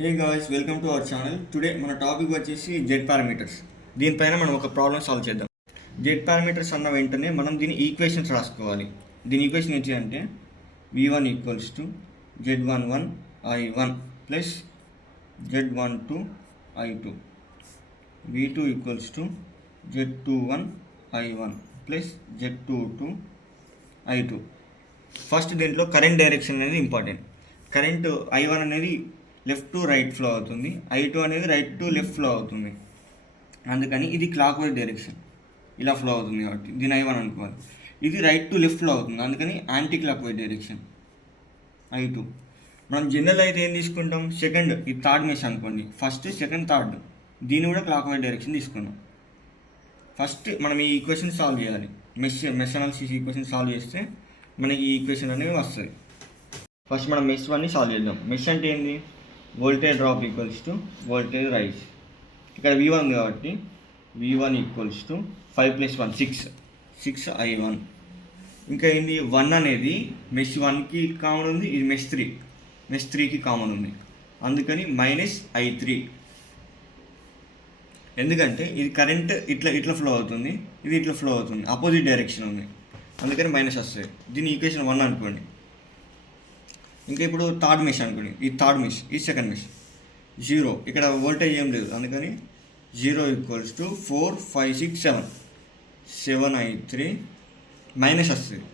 Hey guys, welcome to our channel. Today మన topic వచ్చేసి Z parameters. దీనిపైన మనం ఒక ప్రాబ్లమ్ సాల్వ్ చేద్దాం. జెడ్ పారామీటర్స్ అన్న వెంటనే మనం దీని ఈక్వేషన్స్ రాసుకోవాలి. దీని ఈక్వేషన్ ఏంటి అంటే v1 equals to z11 i1 plus z12 i2, v2 equals to z21 i1 plus z22 i2. First దీంట్లో కరెంట్ డైరెక్షన్ అనేది ఇంపార్టెంట్. కరెంట్ i1 అనేది లెఫ్ట్ టు రైట్ ఫ్లో అవుతుంది, i2 అనేది రైట్ టు లెఫ్ట్ ఫ్లో అవుతుంది. అందుకని ఇది clock wise direction, ఇలా flow అవుతుంది కాబట్టి దీని i1 అనుకోవాలి. ఇది రైట్ టు లెఫ్ట్ ఫ్లో అవుతుంది, అందుకని anti clock wise direction i2. మనం జనరల్ అయితే ఏం తీసుకుంటాం, సెకండ్ ఇది థర్డ్ మెష్ అనుకోండి, ఫస్ట్ సెకండ్ థర్డ్ దీన్ని కూడా క్లాక్ వైజ్ డైరెక్షన్ తీసుకున్నాం. ఫస్ట్ మనం ఈ ఈక్వేషన్ సాల్వ్ చేయాలి. మెష్ అనాలిసిస్ ఈక్వేషన్ సాల్వ్ చేస్తే మనకి ఈ ఈక్వేషన్ అనేవి వస్తుంది. ఫస్ట్ మనం మెష్ 1ని సాల్వ్ చేద్దాం. మెష్ అంటే ఏంది, voltage drop equals to voltage rise. ఇక్కడ v1 కాబట్టి v1 ఈక్వల్స్ టు 5 + 1 6 i1. ఇంకా ఏంది, 1 అనేది మెష్ 1కి కామన్ ఉంది, ఇది మెష్ 3కి కామన్ ఉంది, అందుకని -i3. ఎందుకంటే ఇది కరెంట్ ఇట్లా ఫ్లో అవుతుంది, ఇది ఇట్లా ఫ్లో అవుతుంది, ఆపోజిట్ డైరెక్షన్ ఉంది, అందుకని మైనస్ వస్తుంది. దీని ఈక్వేషన్ 1 అనుకోండి. ఇంకా ఇప్పుడు థర్డ్ మెష్ అనుకోండి, ఈ థర్డ్ మెష్, ఈ సెకండ్ మెష్ 0, ఇక్కడ వోల్టేజ్ ఏం లేదు, అందుకని 0 ఈక్వల్స్ టు 4 5 6 7i3 మైనస్ వస్తుంది.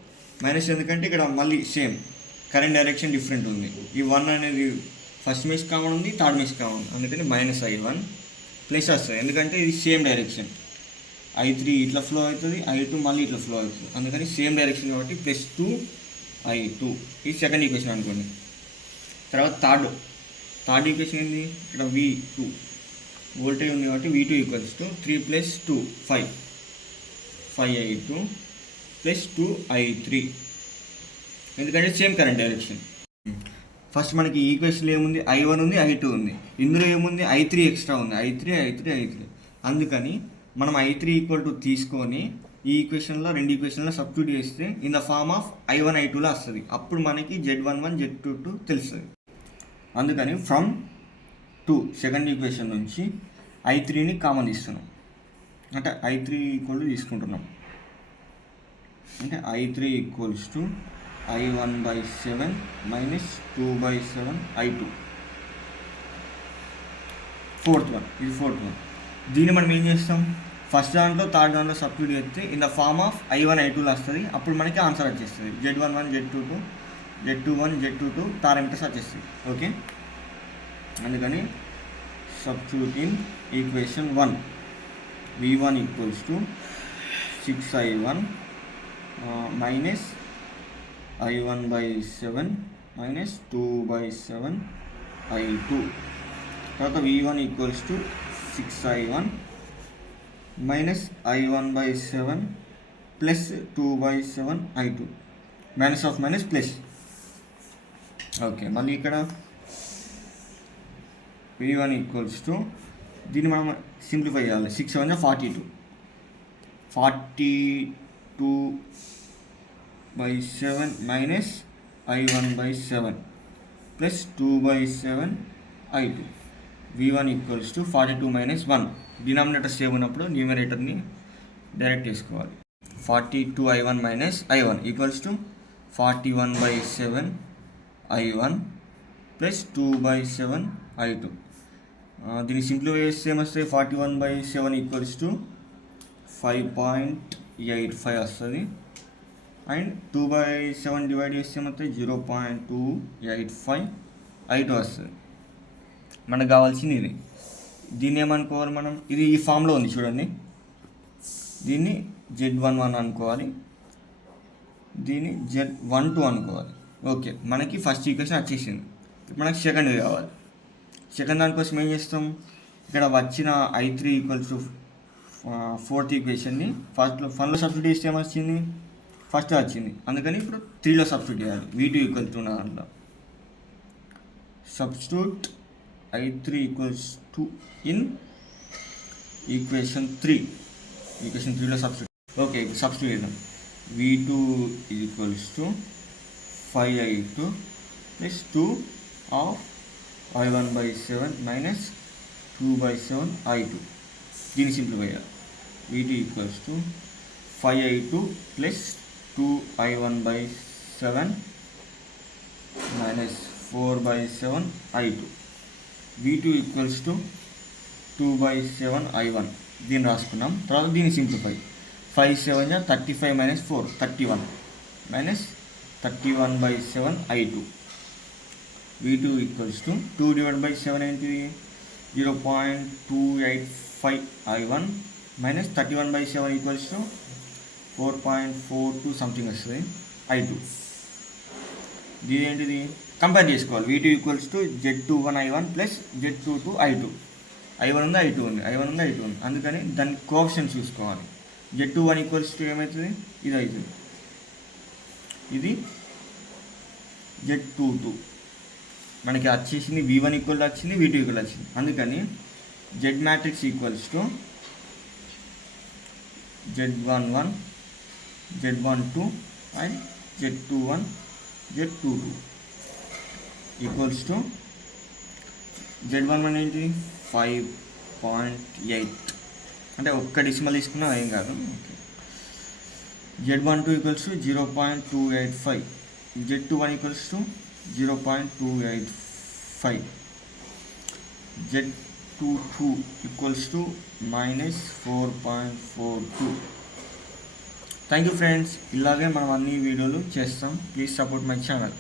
మైనస్ ఎందుకంటే ఇక్కడ మళ్ళీ సేమ్ కరెంట్ డైరెక్షన్ డిఫరెంట్ ఉంది. ఈ 1 అనేది ఫస్ట్ మెష్ కామన్ ఉంది, థర్డ్ మెష్ కామన్ ఉంది, అందుకని -i1 ప్లస్ వస్తుంది. ఎందుకంటే ఇది సేమ్ డైరెక్షన్, i3 ఇట్లా ఫ్లో అవుతుంది, i2 మళ్ళీ ఇట్లా ఫ్లో అవుతుంది, అందుకని సేమ్ డైరెక్షన్ కాబట్టి +2i2. ఇది సెకండ్ ఈక్వేషన్ అనుకోండి. తర్వాత థర్డ్ ఈక్వేషన్ ఏంది, ఇక్కడ v2 వోల్టేజ్ ఉంది కాబట్టి v2 equals to 3 + 2 5i2 + 2i3, ఎందుకంటే సేమ్ కరెంట్ డైరెక్షన్. ఫస్ట్ మనకి ఈ ఈక్వేషన్లో ఏముంది, i1 ఉంది, i2 ఉంది, ఇందులో ఏముంది i3 ఎక్స్ట్రా ఉంది, i3. అందుకని మనం i3 = తీసుకొని ఈ ఈక్వేషన్లో రెండు ఈక్వేషన్లో సబ్స్టిట్యూట్ చేస్తే in the form of i1 i2లా వస్తుంది. అప్పుడు మనకి z11 z22 తెలుస్తుంది. అందుకని ఫ్రమ్ 2 సెకండ్ ఈక్వేషన్ నుంచి i3ని కామన్ తీస్తున్నాం, అంటే i3 తీసుకుంటున్నాం. అంటే i3 equals to i1/7 -2/7 i2. Fourth one. దీన్ని మనం ఏం చేస్తాం, ఫస్ట్ దాంట్లో థర్డ్ దాంట్లో సబ్స్టిట్యూట్ చేస్తే in the form of i1 i2లో వస్తుంది. అప్పుడు మనకి ఆన్సర్ వచ్చేస్తుంది, z11 z22 z21 z22 parameters వచ్చేస్తుంది. ఓకే, అందుకని substitute in equation 1 v1 equals to 6i1 -i1/7 -2/7 i2. తర్వాత v1 equals to 6i1 -i1/7 +2/7 i2, minus of minus plus. Okay, మళ్ళీ ఇక్కడ v1 ఈక్వల్స్ టు, దీన్ని మనం సింప్లిఫై చేయాలి. 6 7 42 42/7 -i1/7 +2/7 i2. v1 equals to 42 - 1. Denominator same ఉన్నప్పుడు న్యూమరేటర్ని direct చేసుకోవాలి. 42i1 - i1 equals to 41/7 i1 +2/7 i2. దీన్ని simplify చేస్తే ఏమొస్తుంది, 41/7 ఈక్వల్స్ టు 5.85 వస్తుంది, అండ్ 2/7 డివైడ్ చేస్తే ఏమవుతుంది 0.285 i2 వస్తుంది. మనకు కావాల్సింది ఇది. దీన్ని ఏమనుకోవాలి మనం, ఇది ఈ ఫామ్లో ఉంది చూడండి, దీన్ని z11 అనుకోవాలి, దీన్ని z12 అనుకోవాలి. ఓకే, మనకి ఫస్ట్ ఈక్వేషన్ వచ్చేసింది. మనకి సెకండ్ కావాలి. సెకండ్ దానికోసం ఏం చేస్తాం, ఇక్కడ వచ్చిన i3 ఈక్వల్స్ టు ఫోర్త్ ఈక్వేషన్ని ఫస్ట్లో సబ్స్టిట్యూట్ చేస్తే ఏమొచ్చింది, ఫస్ట్ వచ్చింది, అందుకని ఇప్పుడు 3లో సబ్స్టిట్యూట్ చేయాలి. v2 ఈక్వల్ టు దాంట్లో substitute i3 equals to in equation 3లో సబ్స్టిట్యూట్. ఓకే, సబ్స్టిట్యూట్ చేద్దాం. v2 equals to 5i2 + 2 of I1/7 minus 2/7 I2. దీన్ని సింప్లిఫై చేయాలి. V2 equals to 5I2 plus 2I1/7 minus 4/7 I2. V2 equals to 2/7 I1. దీన్ని రాసుకున్నాం. తర్వాత దీన్ని simplify. 5 7 35 minus 4 31 minus 31/7 I2. V2 equals to 2 divide by 7 ఏంటిది 0.285 I1 minus 31/7 equals to 4.42 something వస్తుంది I2. దీని ఏంటిది కంపేర్ చేసుకోవాలి. V2 equals to Z21 I1 plus Z22 I2. I1 ఉంది I2 ఉంది, I1 ఉంది I2 ఉంది, అందుకని దాని కోఎఫిషియెంట్ చూసుకోవాలి. Z21 ఈక్వల్స్ టు ఏమవుతుంది ఇది అవుతుంది, ఇది Z22. మనకి వచ్చేసింది V1 ఈక్వల్ వచ్చింది, V2 ఈక్వల్ వచ్చింది, అందుకని Z matrix equals to Z11 Z12 and Z21 Z22 equals to Z11 ఏంటి 5.8 అంటే ఒక్క డెసిమల్ తీసుకున్నా ఏం కాదు. Z12 equals to 0.285, Z21 equals to 0.285, Z22 equals to -4.42. Thank you friends. ఇలాగే మనం అన్ని వీడియోలు చేస్తాం. Please support my channel.